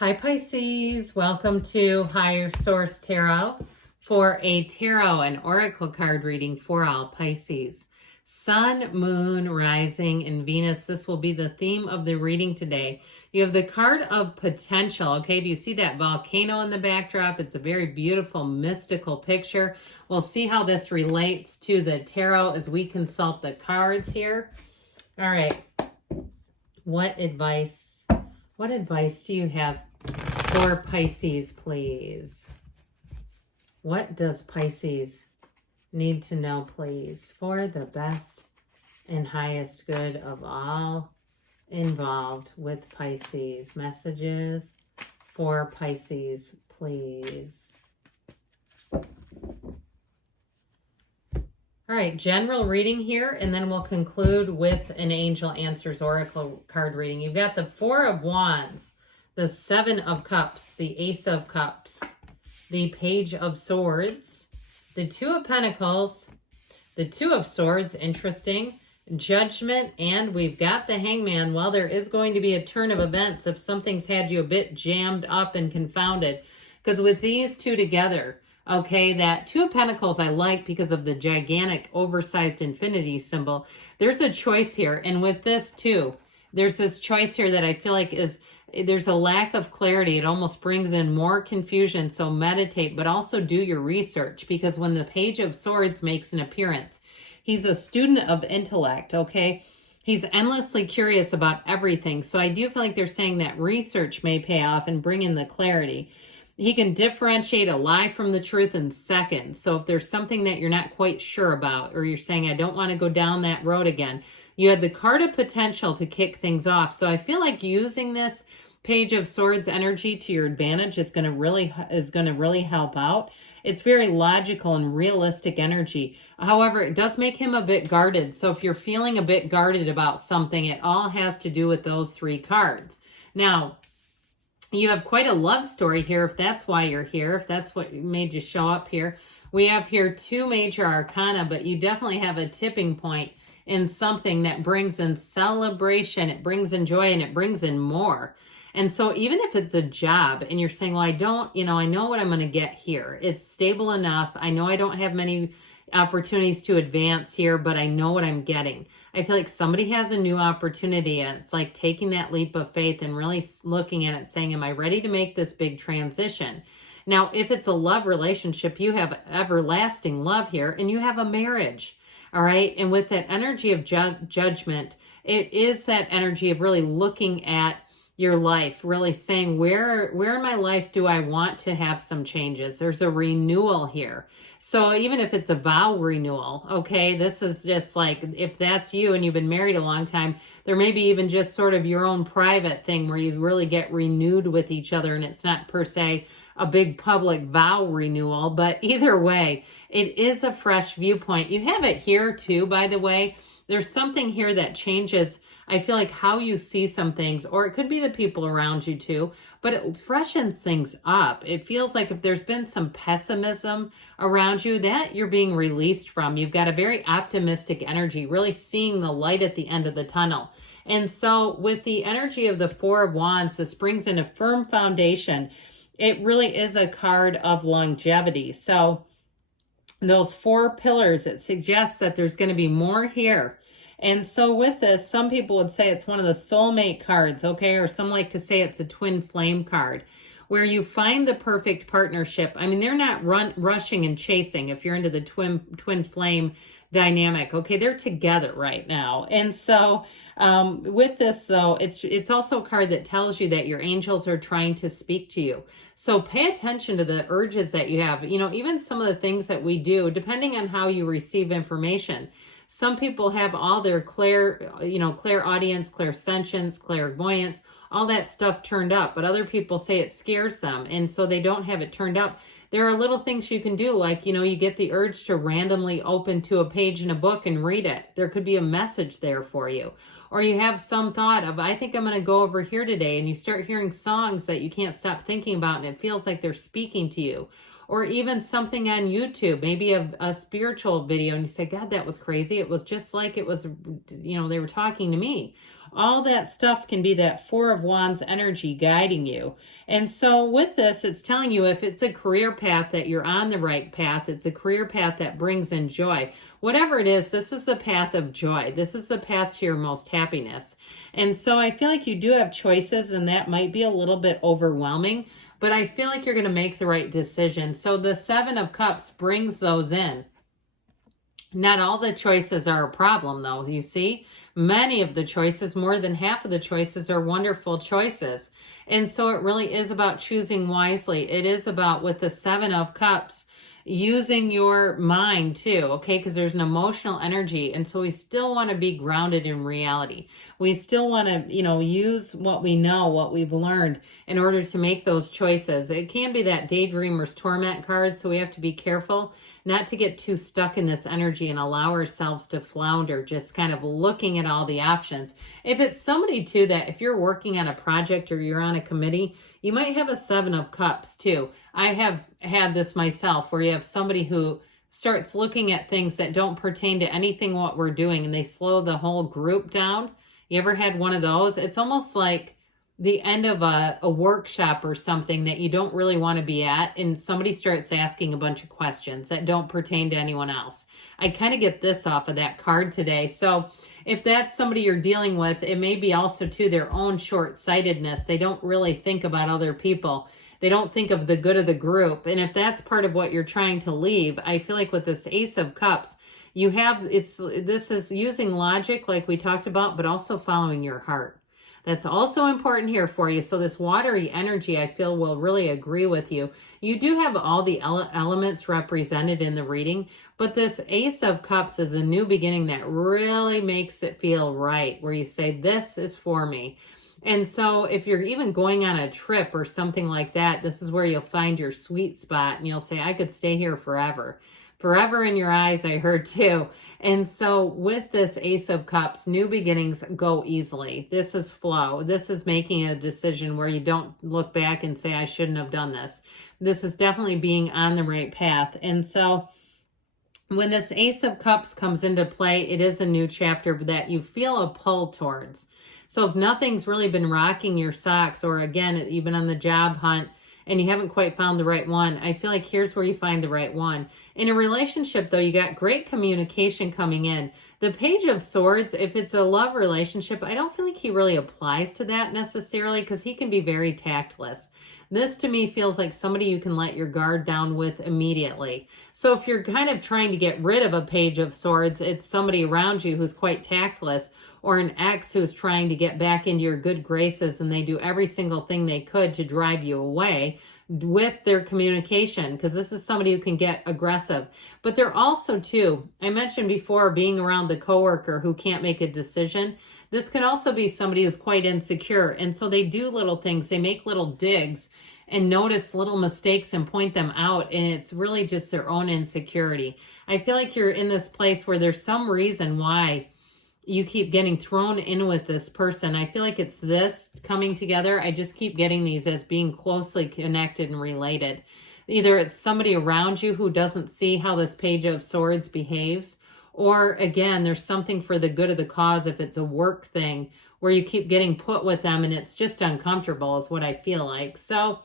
Hi Pisces, welcome to Higher Source Tarot for a tarot and oracle card reading for all Pisces. Sun, Moon, Rising, and Venus. This will be the theme of the reading today. You have the card of potential. Okay, do you see that volcano in the backdrop? It's a very beautiful, mystical picture. We'll see how this relates to the tarot as we consult the cards here. All right, what advice do you have for Pisces, please? What does Pisces need to know, please, for the best and highest good of all involved with Pisces? Messages for Pisces, please. All right, general reading here, and then we'll conclude with an Angel Answers Oracle card reading. You've got the Four of Wands, the Seven of Cups, the Ace of Cups, the Page of Swords, the Two of Pentacles, the Two of Swords, interesting, Judgment, and we've got the Hangman. Well, there is going to be a turn of events if something's had you a bit jammed up and confounded, because with these two together, okay, that Two of Pentacles I like because of the gigantic oversized infinity symbol. There's a choice here, and with this too, there's this choice here that I feel like there's a lack of clarity. It almost brings in more confusion, so meditate, but also do your research, because when the Page of Swords makes an appearance, he's a student of intellect, okay? He's endlessly curious about everything, so I do feel like they're saying that research may pay off and bring in the clarity. He can differentiate a lie from the truth in seconds. So if there's something that you're not quite sure about, or you're saying, I don't want to go down that road again, you had the card of potential to kick things off. So I feel like using this Page of Swords energy to your advantage is going to really help out. It's very logical and realistic energy. However, it does make him a bit guarded. So if you're feeling a bit guarded about something, it all has to do with those three cards. Now, you have quite a love story here, if that's why you're here, if that's what made you show up here. We have here two major arcana, but you definitely have a tipping point in something that brings in celebration, it brings in joy, and it brings in more. And so even if it's a job and you're saying, well, I know what I'm going to get here. It's stable enough. I know I don't have many opportunities to advance here, but I know what I'm getting. I feel like somebody has a new opportunity, and it's like taking that leap of faith and really looking at it saying, am I ready to make this big transition? Now, if it's a love relationship, you have everlasting love here, and you have a marriage. All right. And with that energy of judgment, it is that energy of really looking at your life, really saying, where in my life do I want to have some changes? There's a renewal here. So even if it's a vow renewal, okay, this is just like, if that's you and you've been married a long time, there may be even just sort of your own private thing where you really get renewed with each other, and it's not per se a big public vow renewal, but either way, it is a fresh viewpoint. You have it here too, by the way. There's something here that changes, I feel like, how you see some things, or it could be the people around you too, but it freshens things up. It feels like if there's been some pessimism around you, that you're being released from. You've got a very optimistic energy, really seeing the light at the end of the tunnel. And so with the energy of the Four of Wands, this brings in a firm foundation. It really is a card of longevity. So those four pillars, it suggests that there's going to be more here. And so with this, some people would say it's one of the soulmate cards, okay? Or some like to say it's a twin flame card, where you find the perfect partnership. I mean, they're not rushing and chasing if you're into the twin flame dynamic, okay? They're together right now. And so with this, though, it's also a card that tells you that your angels are trying to speak to you. So pay attention to the urges that you have. You know, even some of the things that we do, depending on how you receive information. Some people have all their clairaudience, clairsentience, clairvoyance, all that stuff turned up, but other people say it scares them, and so they don't have it turned up. There are little things you can do, like, you get the urge to randomly open to a page in a book and read it. There could be a message there for you. Or you have some thought of, I think I'm going to go over here today, and you start hearing songs that you can't stop thinking about, and it feels like they're speaking to you. Or even something on YouTube, maybe a spiritual video, and you say, God, that was crazy. It was just like it was, they were talking to me. All that stuff can be that Four of Wands energy guiding you. And so with this, it's telling you if it's a career path that you're on the right path, it's a career path that brings in joy. Whatever it is, this is the path of joy. This is the path to your most happiness. And so I feel like you do have choices, and that might be a little bit overwhelming, but I feel like you're going to make the right decision. So the Seven of Cups brings those in. Not all the choices are a problem, though. You see, many of the choices, more than half of the choices, are wonderful choices. And so it really is about choosing wisely. It is about, with the Seven of Cups, using your mind too, okay? Because there's an emotional energy. And so we still want to be grounded in reality. We still want to, use what we know, what we've learned in order to make those choices. It can be that daydreamer's torment card, so we have to be careful not to get too stuck in this energy and allow ourselves to flounder, just kind of looking at all the options. If it's somebody too that if you're working on a project or you're on a committee, you might have a Seven of Cups too. I have had this myself where you have somebody who starts looking at things that don't pertain to anything what we're doing, and they slow the whole group down. You ever had one of those? It's almost like the end of a workshop or something that you don't really want to be at, and somebody starts asking a bunch of questions that don't pertain to anyone else. I kind of get this off of that card today. So if that's somebody you're dealing with, it may be also to their own short-sightedness. They don't really think about other people. They don't think of the good of the group. And if that's part of what you're trying to leave, I feel like with this Ace of Cups, this is using logic like we talked about, but also following your heart. That's also important here for you. So this watery energy, I feel, will really agree with you. You do have all the elements represented in the reading, but this Ace of Cups is a new beginning that really makes it feel right, where you say, this is for me. And so if you're even going on a trip or something like that, this is where you'll find your sweet spot, and you'll say, I could stay here forever. Forever in your eyes, I heard too. And so with this Ace of Cups, new beginnings go easily. This is flow. This is making a decision where you don't look back and say, I shouldn't have done this. This is definitely being on the right path. And so when this Ace of Cups comes into play, it is a new chapter that you feel a pull towards. So if nothing's really been rocking your socks, or again, even on the job hunt, and you haven't quite found the right one, I feel like here's where you find the right one. In a relationship, though, you got great communication coming in. The Page of Swords, if it's a love relationship, I don't feel like he really applies to that necessarily, because he can be very tactless. This to me feels like somebody you can let your guard down with immediately. So if you're kind of trying to get rid of a Page of Swords, it's somebody around you who's quite tactless, or an ex who's trying to get back into your good graces, and they do every single thing they could to drive you away with their communication, because this is somebody who can get aggressive. But they're also too, I mentioned before, being around the coworker who can't make a decision. This can also be somebody who's quite insecure, and so they do little things. They make little digs and notice little mistakes and point them out, and it's really just their own insecurity. I feel like you're in this place where there's some reason why you keep getting thrown in with this person. I feel like it's this coming together. I just keep getting these as being closely connected and related. Either it's somebody around you who doesn't see how this Page of Swords behaves, or again, there's something for the good of the cause if it's a work thing where you keep getting put with them and it's just uncomfortable is what I feel like. So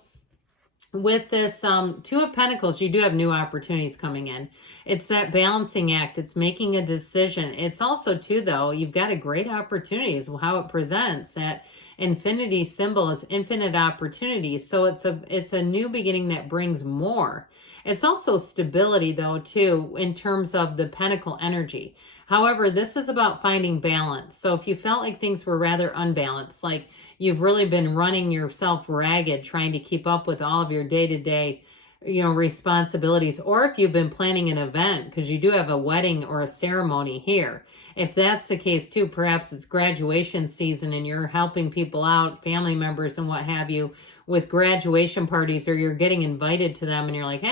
with this Two of Pentacles, you do have new opportunities coming in. It's that balancing act. It's making a decision. It's also too, though, you've got a great opportunity is how it presents. That infinity symbol is infinite opportunities. So it's a new beginning that brings more. It's also stability, though, too, in terms of the Pentacle energy. However, this is about finding balance. So if you felt like things were rather unbalanced, like you've really been running yourself ragged trying to keep up with all of your day-to-day, responsibilities, or if you've been planning an event, because you do have a wedding or a ceremony here. If that's the case too, perhaps it's graduation season and you're helping people out, family members and what have you, with graduation parties, or you're getting invited to them and you're like,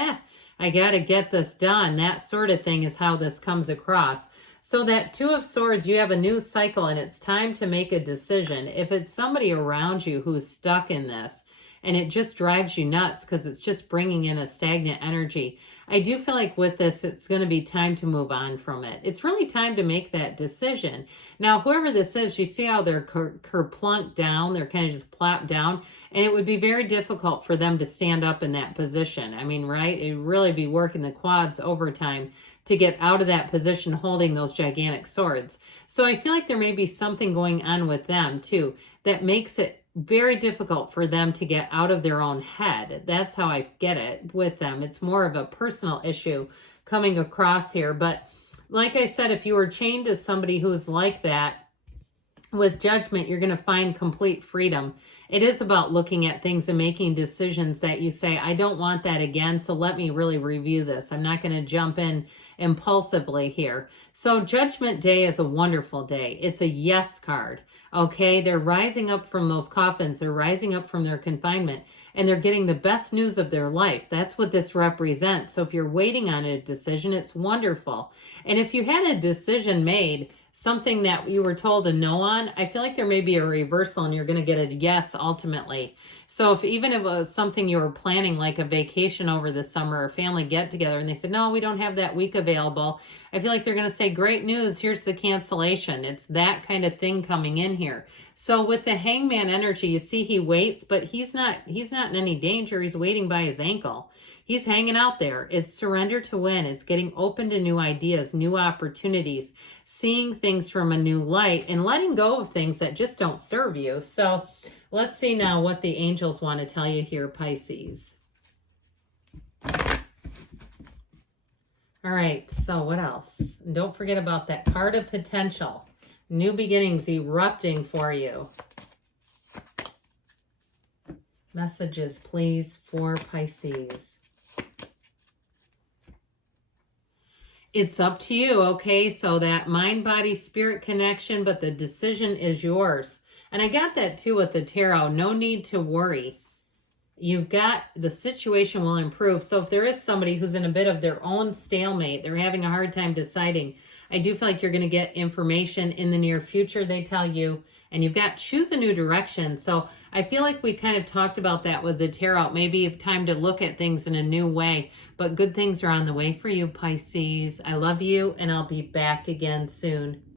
I got to get this done. That sort of thing is how this comes across. So that Two of Swords, you have a new cycle and it's time to make a decision. If it's somebody around you who's stuck in this and it just drives you nuts because it's just bringing in a stagnant energy, I do feel like with this, it's going to be time to move on from it. It's really time to make that decision. Now, whoever this is, you see how they're kerplunked down, they're kind of just plopped down, and it would be very difficult for them to stand up in that position. I mean, right? It'd really be working the quads overtime to get out of that position holding those gigantic swords. So I feel like there may be something going on with them too that makes it very difficult for them to get out of their own head. That's how I get it with them. It's more of a personal issue coming across here. But like I said, if you were chained to somebody who's like that, with Judgment, you're going to find complete freedom. It is about looking at things and making decisions that you say, I don't want that again, so let me really review this. I'm not going to jump in impulsively here. So Judgment Day is a wonderful day. It's a yes card, okay? They're rising up from those coffins. They're rising up from their confinement, and they're getting the best news of their life. That's what this represents. So if you're waiting on a decision, it's wonderful. And if you had a decision made, something that you were told a no on, I feel like there may be a reversal and you're going to get a yes ultimately. So if even if it was something you were planning, like a vacation over the summer or family get together, and they said, no, we don't have that week available, I feel like they're going to say, great news, here's the cancellation. It's that kind of thing coming in here. So with the Hangman energy, you see he waits, but he's not in any danger. He's waiting by his ankle. He's hanging out there. It's surrender to win. It's getting open to new ideas, new opportunities, seeing things from a new light, and letting go of things that just don't serve you. So let's see now what the angels want to tell you here, Pisces. All right, so what else? And don't forget about that card of potential. New beginnings erupting for you. Messages, please, for Pisces. It's up to you, okay? So that mind, body, spirit connection, but the decision is yours. And I got that too with the tarot. No need to worry. You've got, the situation will improve. So if there is somebody who's in a bit of their own stalemate, they're having a hard time deciding, I do feel like you're going to get information in the near future, they tell you. And you've got choose a new direction. So I feel like we kind of talked about that with the tarot. Maybe time to look at things in a new way. But good things are on the way for you, Pisces. I love you, and I'll be back again soon.